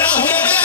Rahul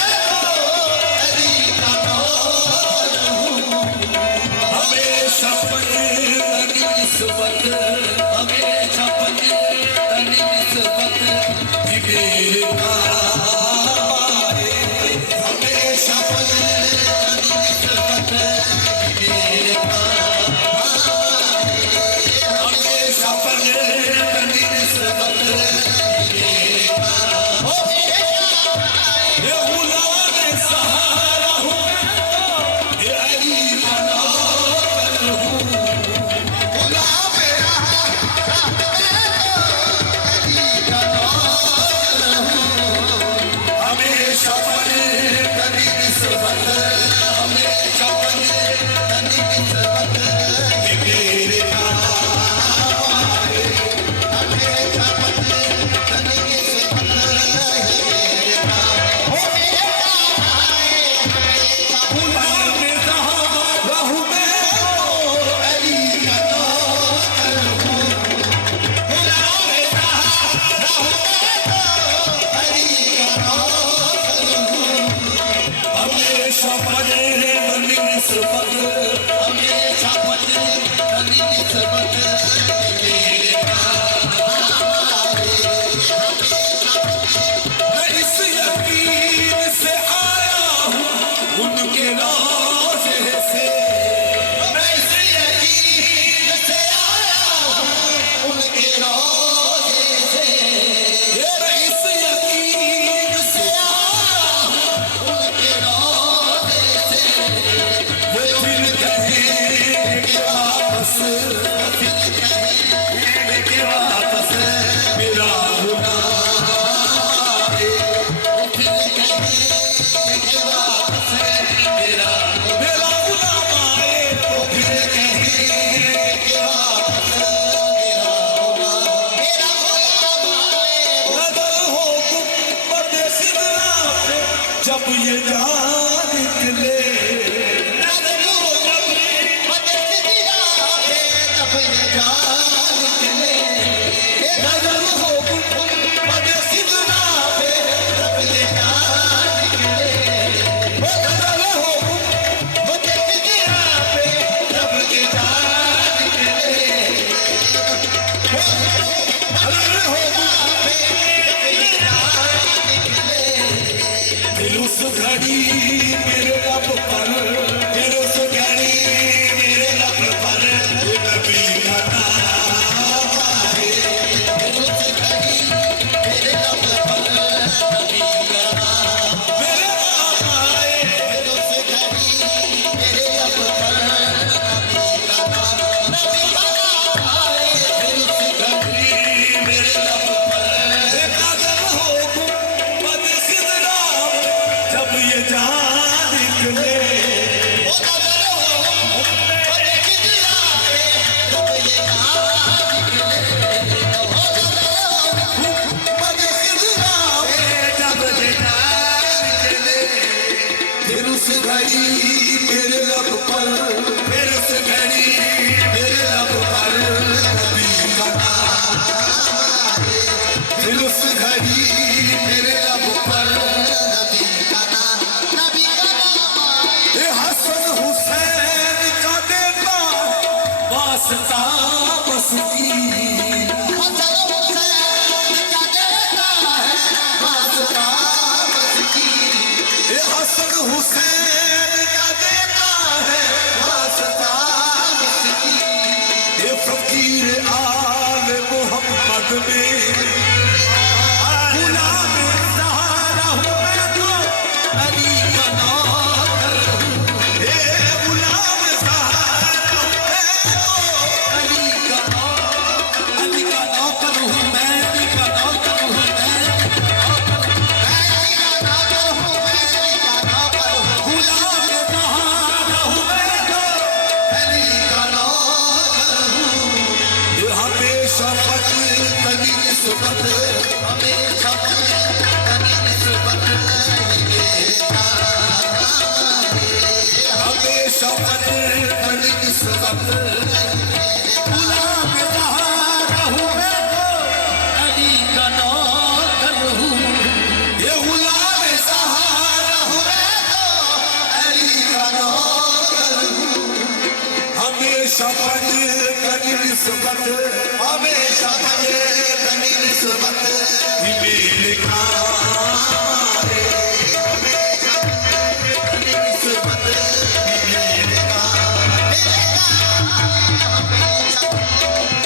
हमेशा बने कनी निस्बत, हमेशा बने कनी निस्बत मेरे काम रे, हमेशा बने कनी निस्बत मेरे काम,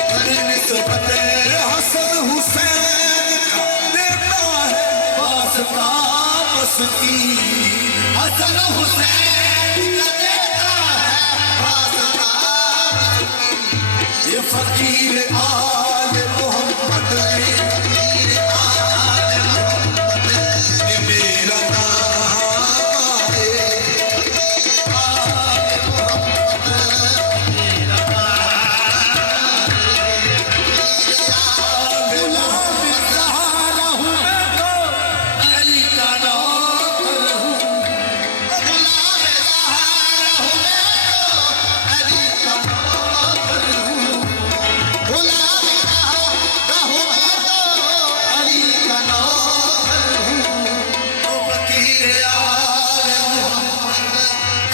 कनी निस्बत हसन हुसैन का देता है वास्ता मस्ती, हसन हुसैन का देता है वास्ता, ये फकीर आले मोहम्मद, फकीर आले मोहम्मद ये मेरा नाम है, आले मोहम्मद मेरा नाम है, गुलाम सहारा हूँ मैं तो अली का नौकर हूँ, गुलाम सहारा हूँ मैं तो अली का नौकर हूँ, गुलाम सहारा हूँ मैं तो अली का नौकर हूँ, ओ फकीर आले मोहम्मद,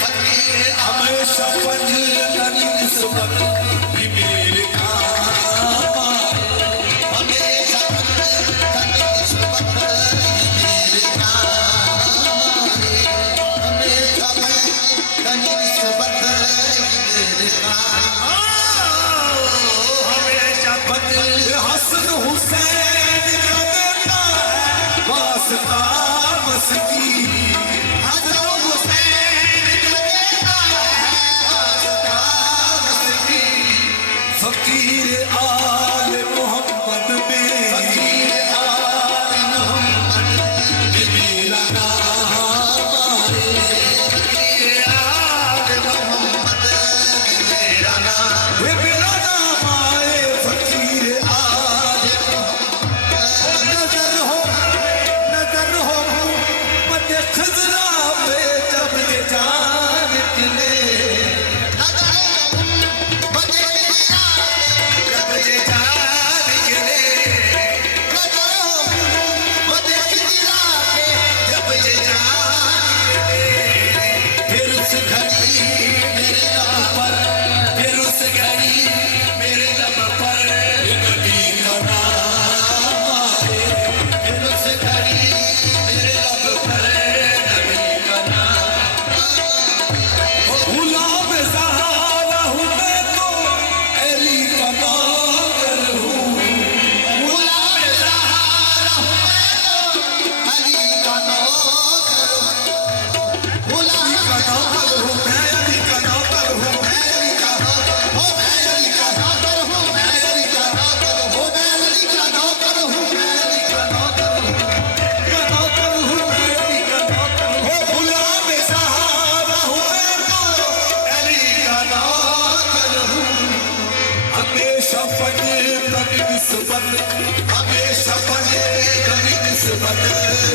फकीर हमेशा बने कनी निस्बत ये मेरे काम आए, हमेशा बने कनी निस्बत ये मेरे काम आए, हमेशा बने कनी निस्बत ये मेरे काम, हमेशा बने हसन हुसैन का देता है वास्ता मस्ती, हसन हुसैन का देता है वास्ता मस्ती, फकीर आले मोहम्मद में, फकीर आले मोहम्मद ये मेरा नाम है, फकीर आले मोहम्मद ये मेरा नाम, ये मेरा नाम आए, फकीर आले मोहम्मद, नजर हो मत खजरा पे जब ये जान निकले, जब ये जान निकले, जब ये जान निकले, फिर उस घड़ी मेरे लब पर, फिर उस घड़ी मेरे लब पर नबी का नाम आए, फिर उस घड़ी मेरे लब पर नबी का नाम, गुलाम सहारा हूँ मैं तो अली का नौकर हूँ, गुलाम सहारा हूँ मैं तो अली का नौकर हूँ, गुलाम का नौकर हूँ मैं, अली का नौकर हूँ मैं, अली का नौकर हूँ मैं, अली का नौकर हूँ मैं, अली का नौकर हूँ मैं, अली का नौकर हूँ मैं, अली का नौकर हूँ, का नौकर हूँ मैं, अली का नौकर हूँ, गुलाम सहारा हूँ मैं तो अली का नौकर हूँ, हमेशा बने कनी निस्बत, हमेशा बने कनी निस्बत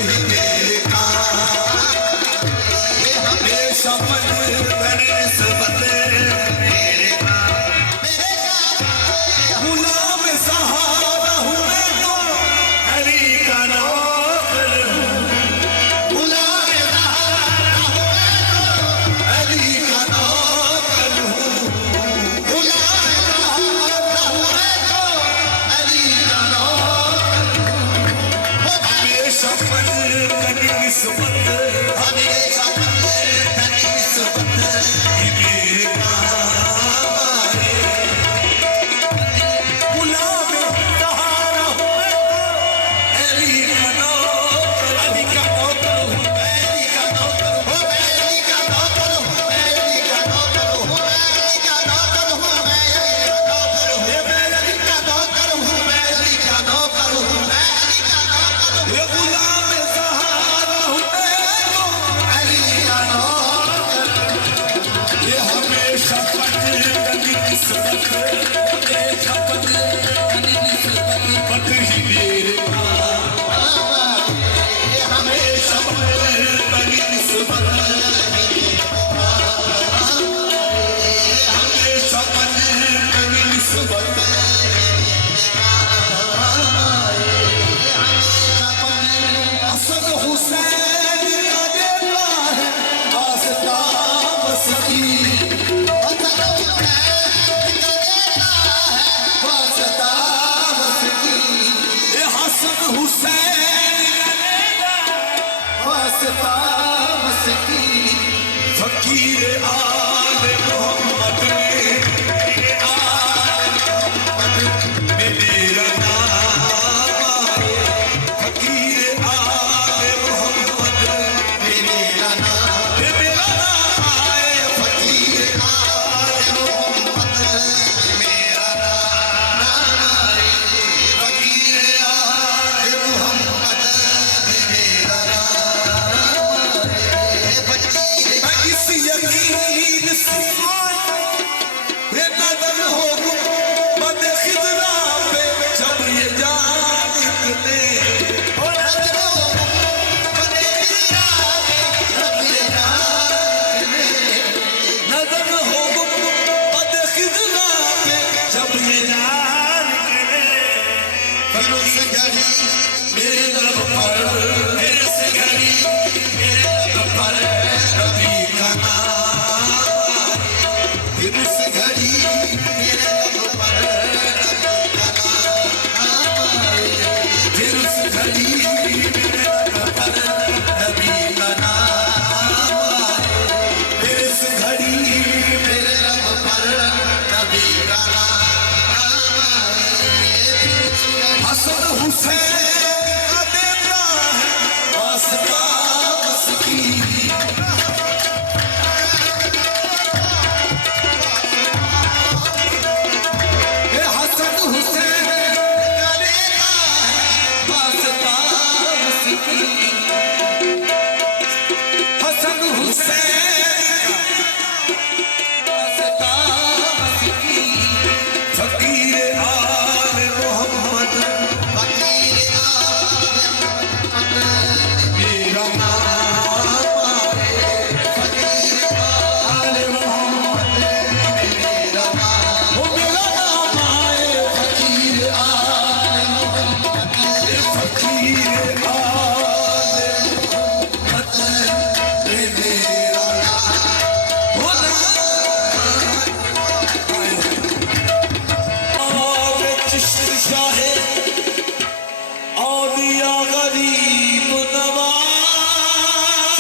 ही मेरे काम, ये हमेशा बने कनी निस्बत मेरे काम, गुलाम सहारा हूँ मैं तो अली का नौकर हूँ, गुलाम सहारा हूँ मैं तो अली का नौकर हूँ, गुलाम सहारा हूँ मैं तो अली का नौकर हूँ, हमेशा बने कनी निस्बत, हमेशा बने कनी निस्बत ये मेरे काम आए, गुलाम सहारा हूँ मैं तो अली का नौकर, अली का नौकर हूँ मैं, अली का नौकर हूँ मैं, अली का नौकर हूँ मैं, अली का नौकर हूँ मैं, अली का नौकर हूँ मैं, अली का नौकर हूँ मैं, अली का नौकर हूँ मैं, अली का नौकर हूँ, ये गुलाम सहारा हूँ मैं तो अली का नौकर, ये हमेशा बने कनी निस्बत, हमेशा बने कनी निस्बत ही मेरे काम, ये हमेशा बने कनी निस्बत, हमेशा बने कनी निस्बत, हसन हुसैन का देता है वास्ता मस्ती, हसन हुसैन वास्ता मस्की फकीर आले मोहम्मद में मेरा नाम आए फकीर आले मोहम्मद मेरा नाम आए फकीर आले मोहम्मद मेरा नाम आए फकीर आले मोहम्मद मेरा नाम आए फकीर इस यकीन से बेकदर हो मद खिदरा पे जब ये जान निकले नजर हो मद खिदरा पे जब ये जान निकले फिर उस घड़ी मेरे लब पर फिर से घड़ी मेरे लब पर रबी का नाम फिर उस घड़ी मेरे लब पर फिर उस घड़ी मेरे लब पर रबी का नाम फिर उस घड़ी मेरे लब पर नबी का नाम हसन हुसैन का देता है वास्ता मस्की हसन हुसैन का देता है वास्ता मस्की हसन हुसैन का वास्ता मस्की फकीर आले मोहम्मद फकीर मेरा नाम आए फकीर आले मोहम्मद मेरा नाम वो मेरा नाम आए फकीर आले फकीर आले मोहम्मद मेरा नाम हो आए चिश्त शाहे औलिया गरीब नवाज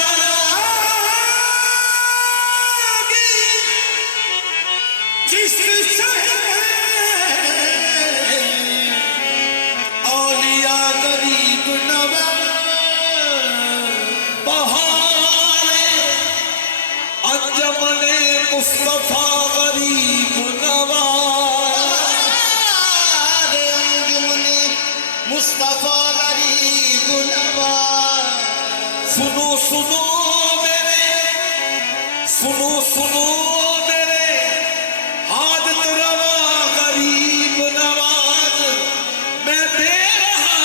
चिश्त शाहे औलिया गरीब नवाज बहारे अंजमने मुस्तफा गरीब नवाज मुस्तफा गरीब नवाज सुनो सुनो मेरे सुनो सुनो मेरे हाजत रवा गरीब नवाज मैं दे रहा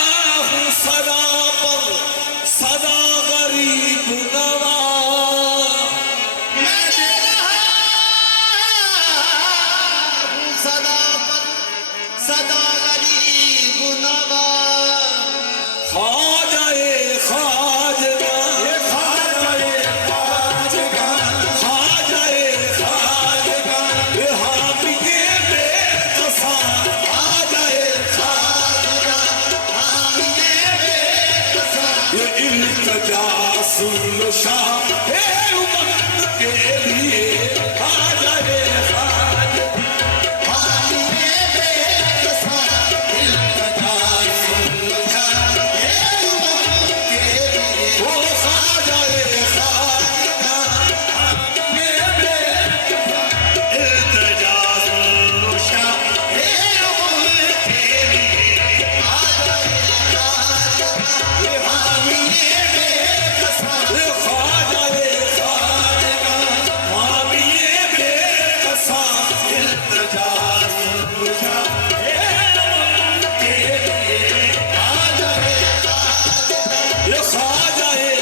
हूँ सदा पर सदा गरीब नवाज मैं दे रहा हूँ सदा पर सदा गरीब नवाज खाजाए खाजगा खाजाए खाजगा खाजाए खाजगा ये हामिए बेकसा खाजाए खाजगा ये इल्तिजा सुन शाह हे उम्मत के लिए खाजाए खाजगा वो खाजाए खाजगा ये इल्तिजा सुन शाह हे उम्मत के लिए ये खाजाए खाजगा हामिए बेकसा इल्तिजा सुन शाह हे उम्मत के लिए ये खाजाए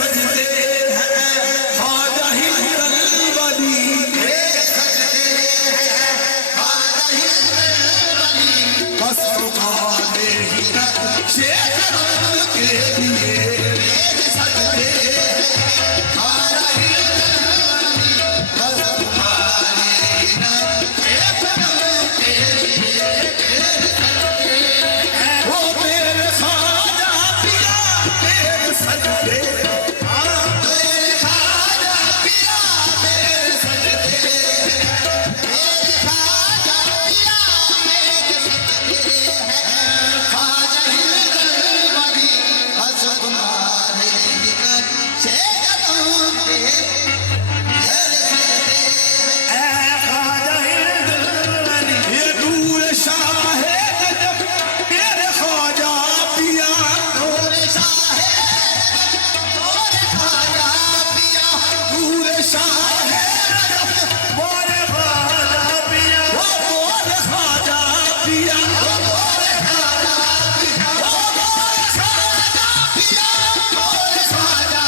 सजदे हैं ख्वाजा हिंदल वली मेरे सजदे हैं ख्वाजा हिंदल वली बस तुम्हारे ही शेख के लिए मेरे सजदे हैं ख्वाजा हिंदल वली बस तुम्हारे शेख के लिए वो मेरे ख्वाजा पिया मेरे सजदे मेरे ख्वाजा पिया मेरे सजदे हैं मेरे ख्वाजा पिया मेरे सजदे हैं ख्वाजा हिंदल वली बस तुम्हारे निकट से कदम पे मेरे सजदे ऐ ख्वाजा हिंदल वली ये नूर शाह है नजफ मेरे ख्वाजा पिया नूर शाह नूर ख्वाजा पिया नूर शाह है नजफ मोरे ख्वाजा पिया वो मोरे ख्वाजा पिया मोरे ख्वाजा पिया मोरे ख्वाजा पिया मोरे ख्वाजा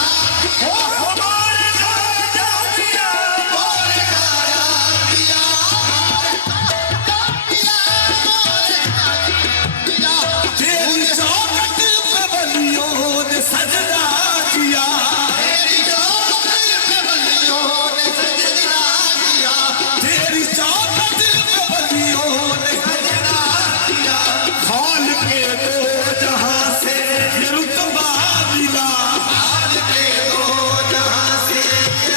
वो हमारे ख्वाजा पिया मोरे ख्वाजा पिया तेरी चौखट पे बलियों ने सजदा किया तेरी चौखट पे बलियों ने सजदा किया तेरी चौखट पे बलियों ने सजदा किया खाल के दो जहां से ये रुतबा मिला हाल के दो जहां से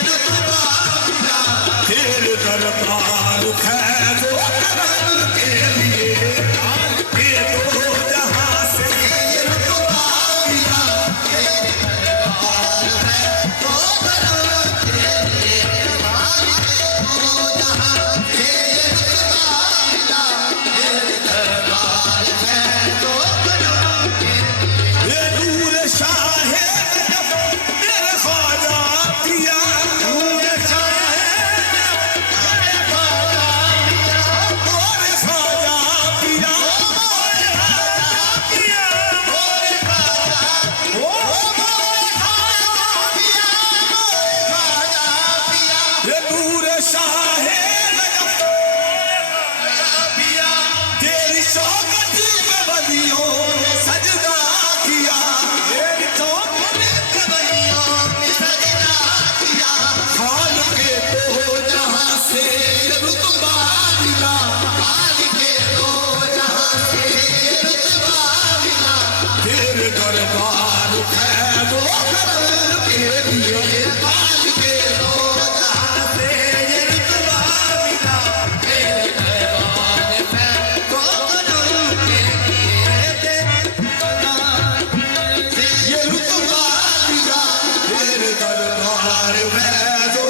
रुतबा मिला तेरे दरबार खैर व करम के लिए ये दो जहां से ये रुतबा मिला तेरे दरबार है तो करम के लिए हाल के दो जहां से ये रुतबा मिला तेरे दरबार है तो करम के ये नूर शाह है नजफ मेरे ख्वाजा पिया नूर शाह मेरे ख्वाजा पिया मोरे ख्वाजा पिया मोरे ख्वाजा पिया मोरे ख्वाजा पिया मोरे ख्वाजा पिया ये नूर शाह है नजफ पिया तेरी चौखट पे बलियों ने सजदा किया तेरी चौखट पे बलियों ने सजदा किया खाल के दो जहां से रुतबा मिला हाल के दो जहां से रुतबा मिला तेरे दरबार खैर व करम के लिए हाल के दो जहां से रुतबा मिला तेरे दरबार में तो कदम के लिए तेरे दरबार से ये रुतबा मिला तेरे दरबार में जो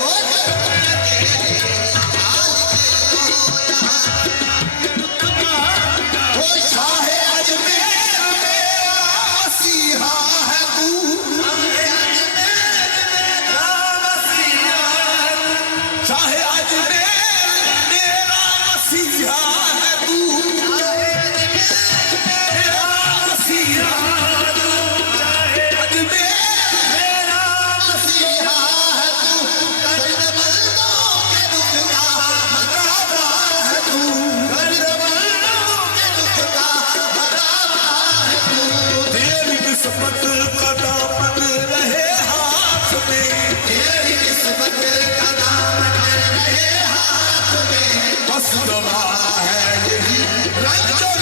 शाह अजमेर मेरा मसीहा है तू शाह अजमेर मेरा मसीहा है तू मेरा मसीहा तू अजमेर मेरा मसीहा है तू दर्द बंदों के दुख का हरावा है तू दर्द बंदों के दुख का हरावा है तू तेरी किस्मत का दामन रहे हाथ में तेरी किस्मत का दामन रहे हाथ में बस दवा है यही रंजन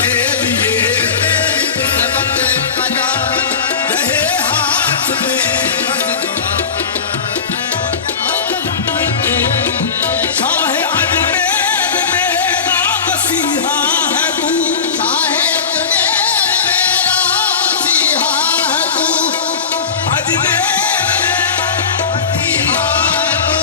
के लिए तेरी किस्मत का दामन रहे हाथ में शाह अजमेर मेरा मसीहा है तू साहेब मेरा मसीहा है तू अजमेर मसीहा है तू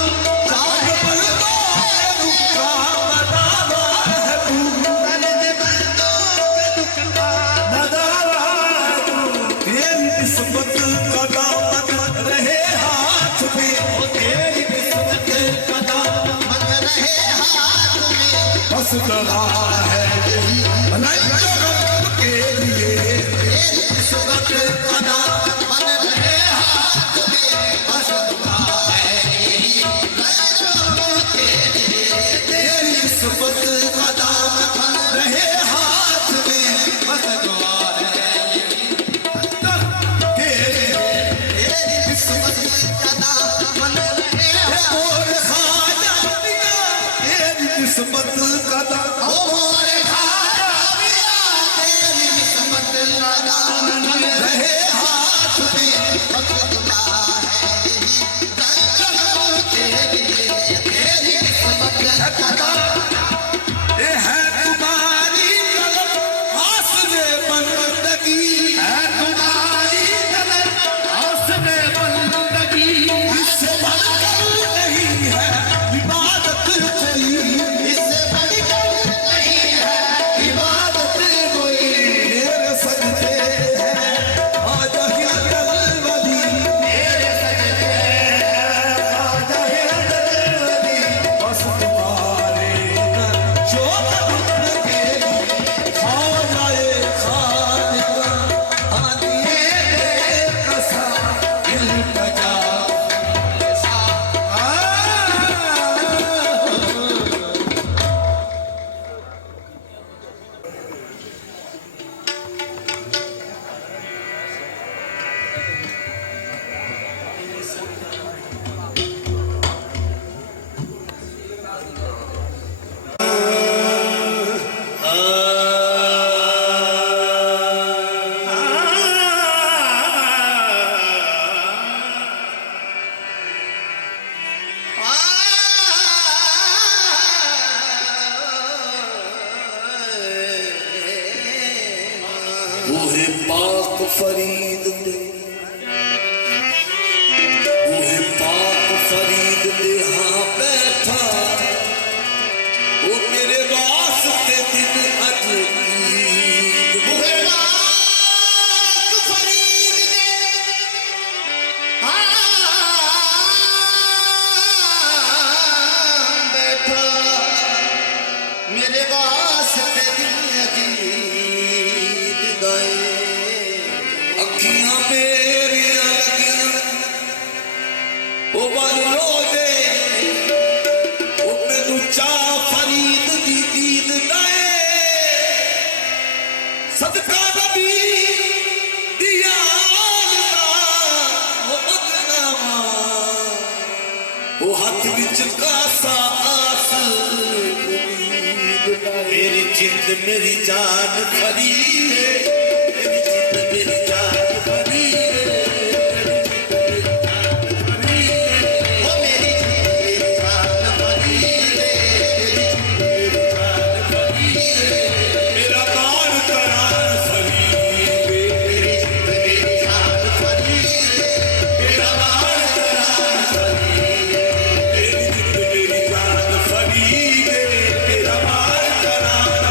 साहेब बलदों के दुख का मदावा है तू दर्द बंदों के दुख का मदावा है तू तेरी किस्मत का दामन रहे हाथ में तेरी किस्मत का दामन रहे हाथ में बस दवा है यही रंजन के लिए तेरी किस्मत का दामन रहे हाथ छुपी बदला है यही रंग के लिए तेरी किस्मत है खुदा ये है तुम्हारी तलब हौसले बंदगी है तुम्हारी तलब हौसले बंदगी इससे बढ़कर नहीं है इबादत कोई इससे बढ़कर नहीं है इबादत कोई मेरे सजदे हैं आजा हिलल वली मेरे सजदे ख्वाजा हिलल वली बस तुम्हारे जो के खा जाए खालिका आदिए बेकसा इल्तजा बूहे पाक फरीद दे बूहे पाक फरीद दे हाँ बैठा वो मेरे वास्ते दिन अज ईद बूहे पाक फरीद दे बैठा मेरे वास्ते दिल अजीत गए अखियां मेरियां लगियां वो बल रो दे वो मैनू चा फरीद दी दीद दाए सदका नबी दिया वो बदनामा वो हाथ विच कासा आस उम्मीद दा मेरी जिंद मेरी जान फरीद मेरी जिंद मेरी जान फरीद वो मेरी मेरी जान फरीद मेरा बाण करार फरीद मेरी मेरी जान फरीद मेरा बाण करार फरीद मेरी जिंद मेरी जान फरीद मेरा बाण करार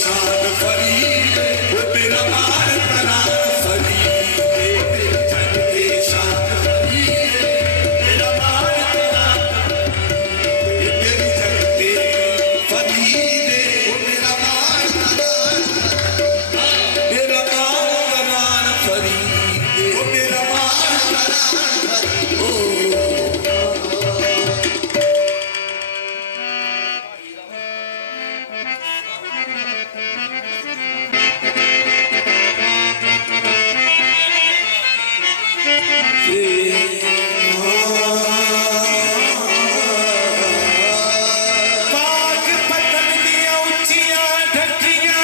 शान फरीद वो मेरा मान तरान फरीद मेरे जग के शान फरीद मेरा मान तरान मेरे जग के फरीद वो मेरा मान तरान फरीद वो मेरा मान तरान पाक पतन दिया उचिया ढकिया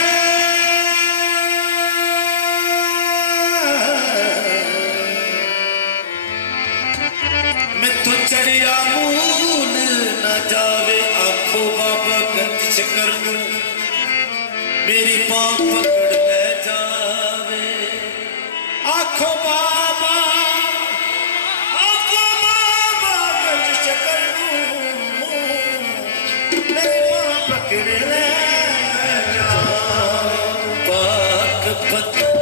मैं तो चढ़िया मूल न जावे आखो बाबा गंज चक्कर मेरी पाँव पकड़ ले जावे आखो बाबा गंज चक्कर मेरी पाँव पकड़ ले जावे पाक पतन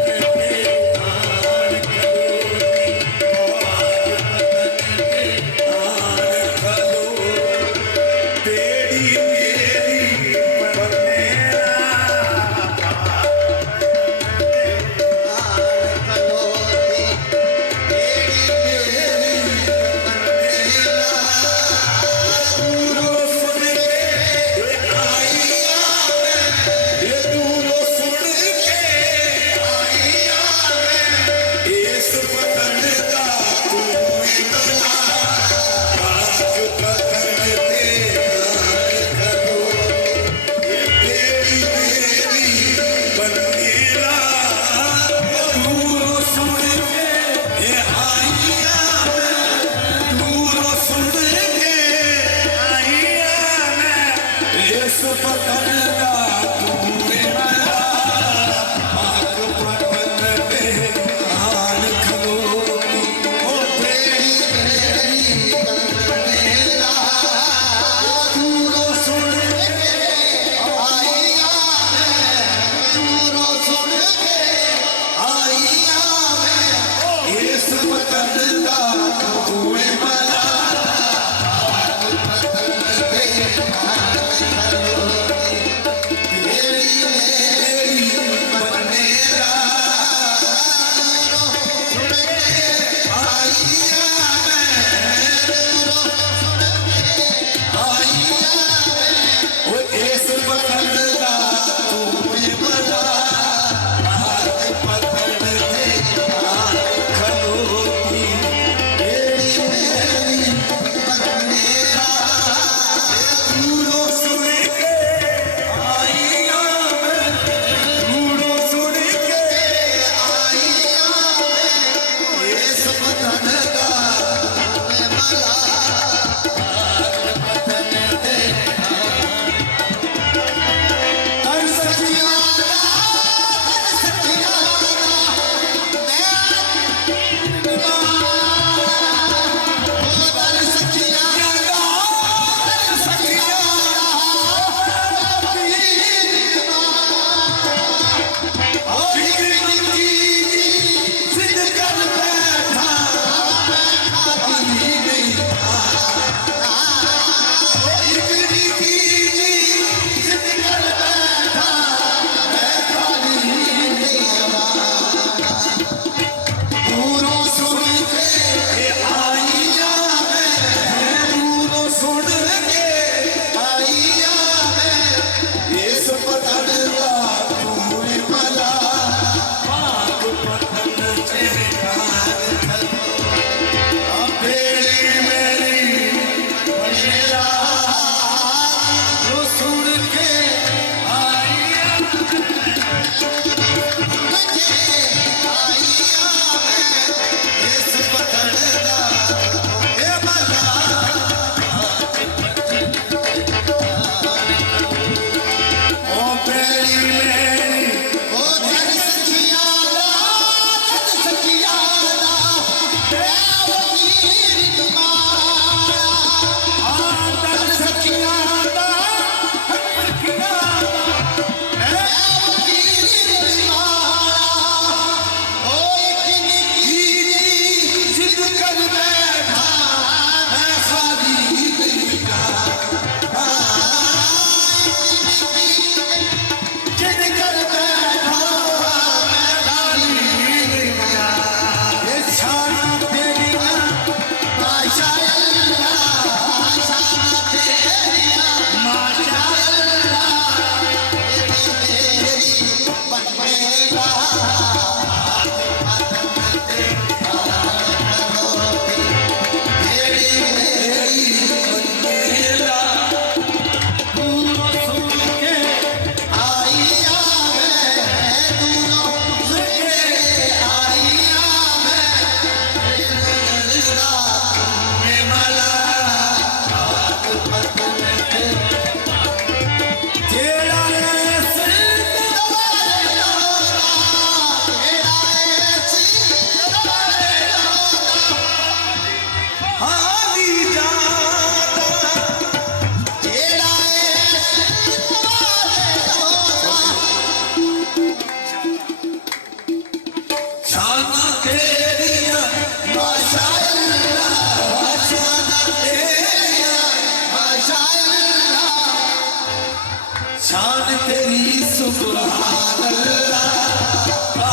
सुभान अल्लाह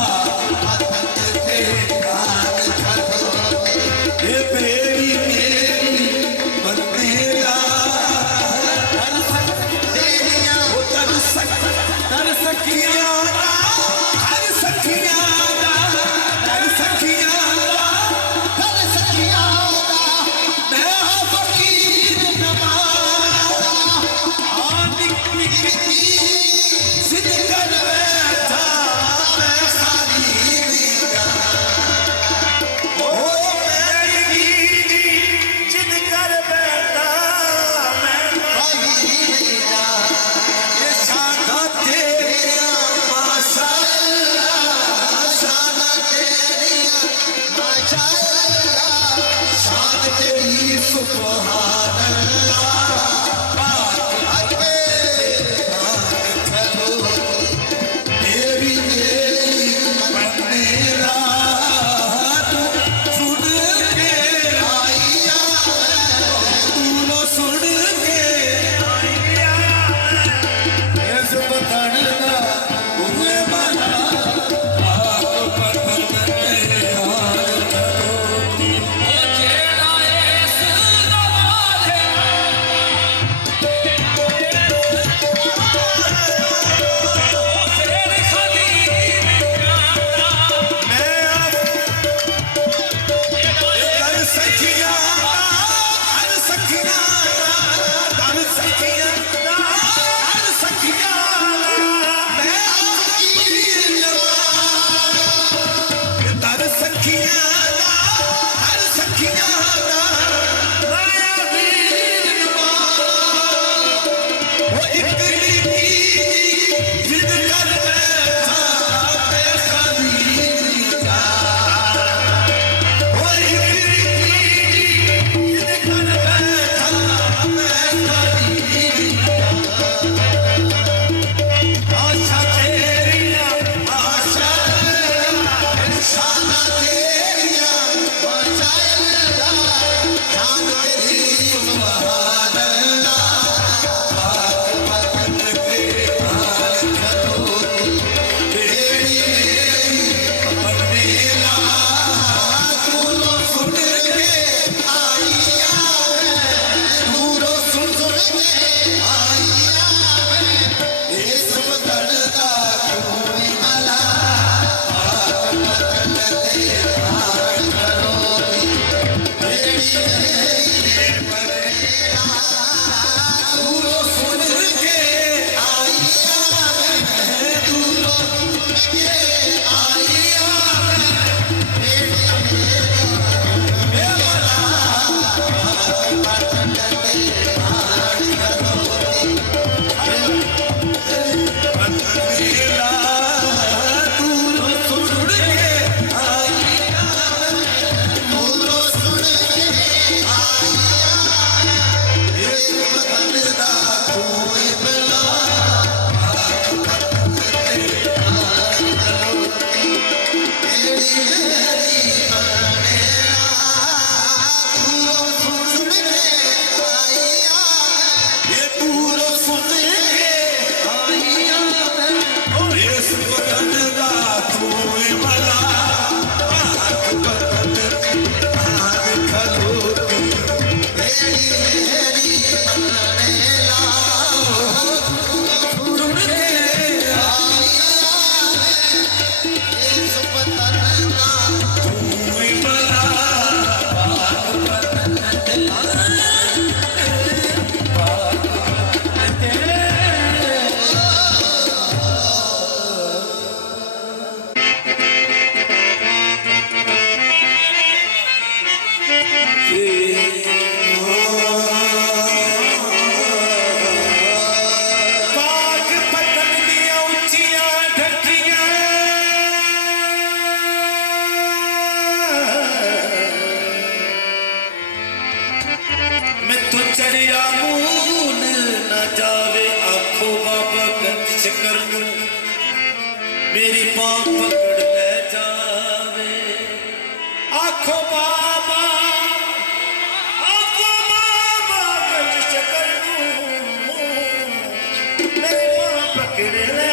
पतंग के कान खटोले ये बेड़ी मेरी बंदेला तेरियां तर सखियां हर सखियां हर सखियां कर सखिया मैं हाँ फकीर नवाज़ा सिद्ध कर बैठा मैं सारी ओ मैं जिद कर बैठा मैं ये शाखा तेरा माशाअल्लाह शान तेरी सुभान मेरी बंदेला तू सुन के तू सुन के इस पतन का उन्हें बना आप पतंग के हार करोगी कर सखियां हर सखियां कर सखियां हर सखियां मैं कर सखियां हर सखियां माया वीर वो इकली जिद कर बैठा मैं खाली जा वो इकली जिद कर बैठा मैं खाली आशा तेरिया आशा शान तेरिया शान तेरी सुभान पतंग के हार खटोले बंदेला तू सुन के दूरो सुन के आइया इस पतन का कोई मला पतन ते हार करोगी दूरो सुन के बंदेला दूरो सुन के दूरो सुन के इस पतन का कोई मला ये दूरो सुन के इस पतंग का कोई मला पतंग के हार खटोले सुन के कोई मला बाग पतंग दिया उचिया ढकिया मैं तो चढ़िया मूल न जावे आखो बाबा गंज चक्कर नू मेरी पाँव पकड़ ले जावे आखो बाबा गंज चक्कर नू मेरी पाँव पकड़ ले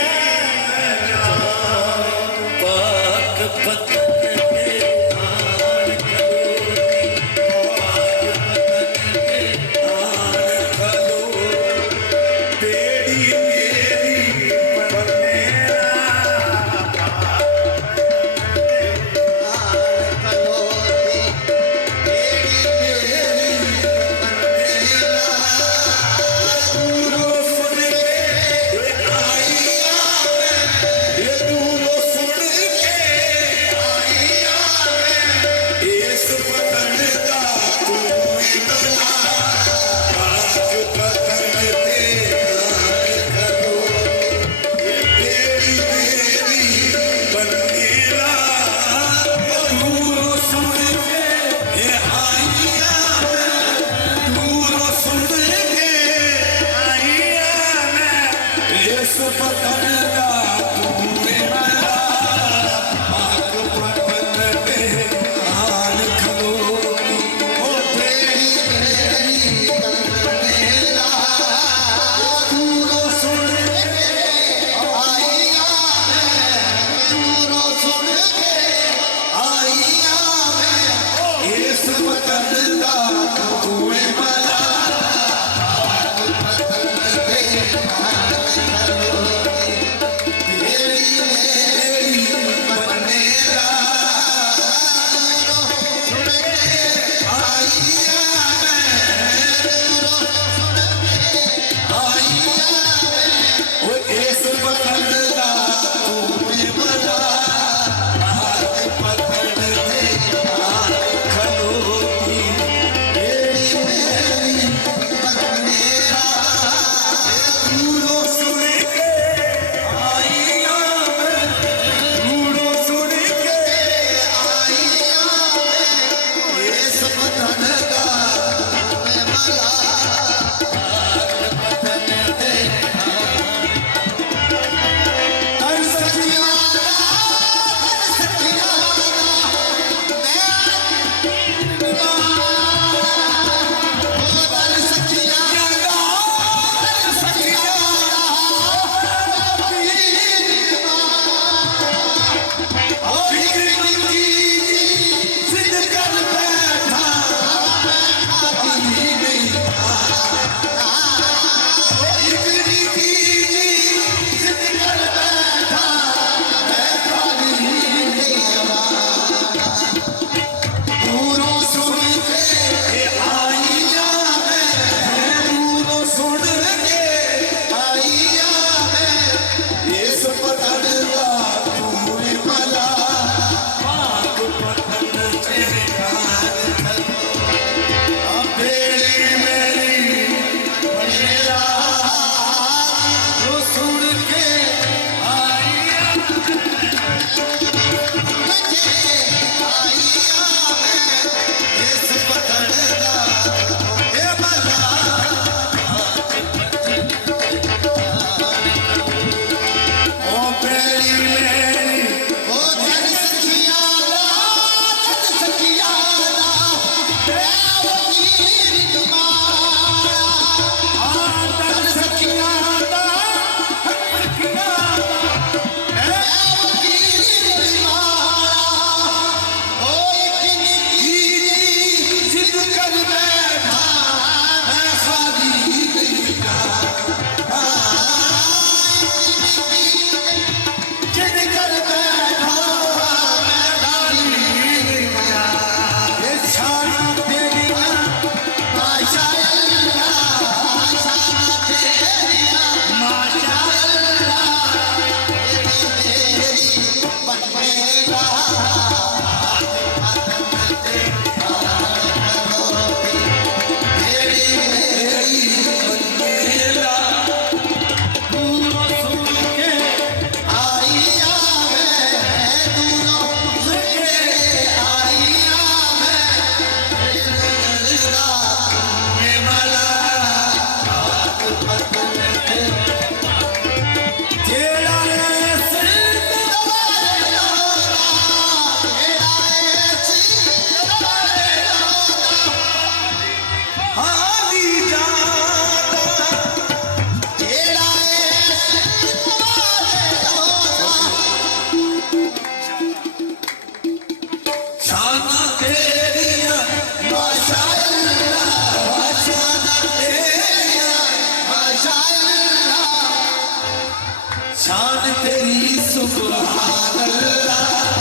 शान तेरी सुभान अल्लाह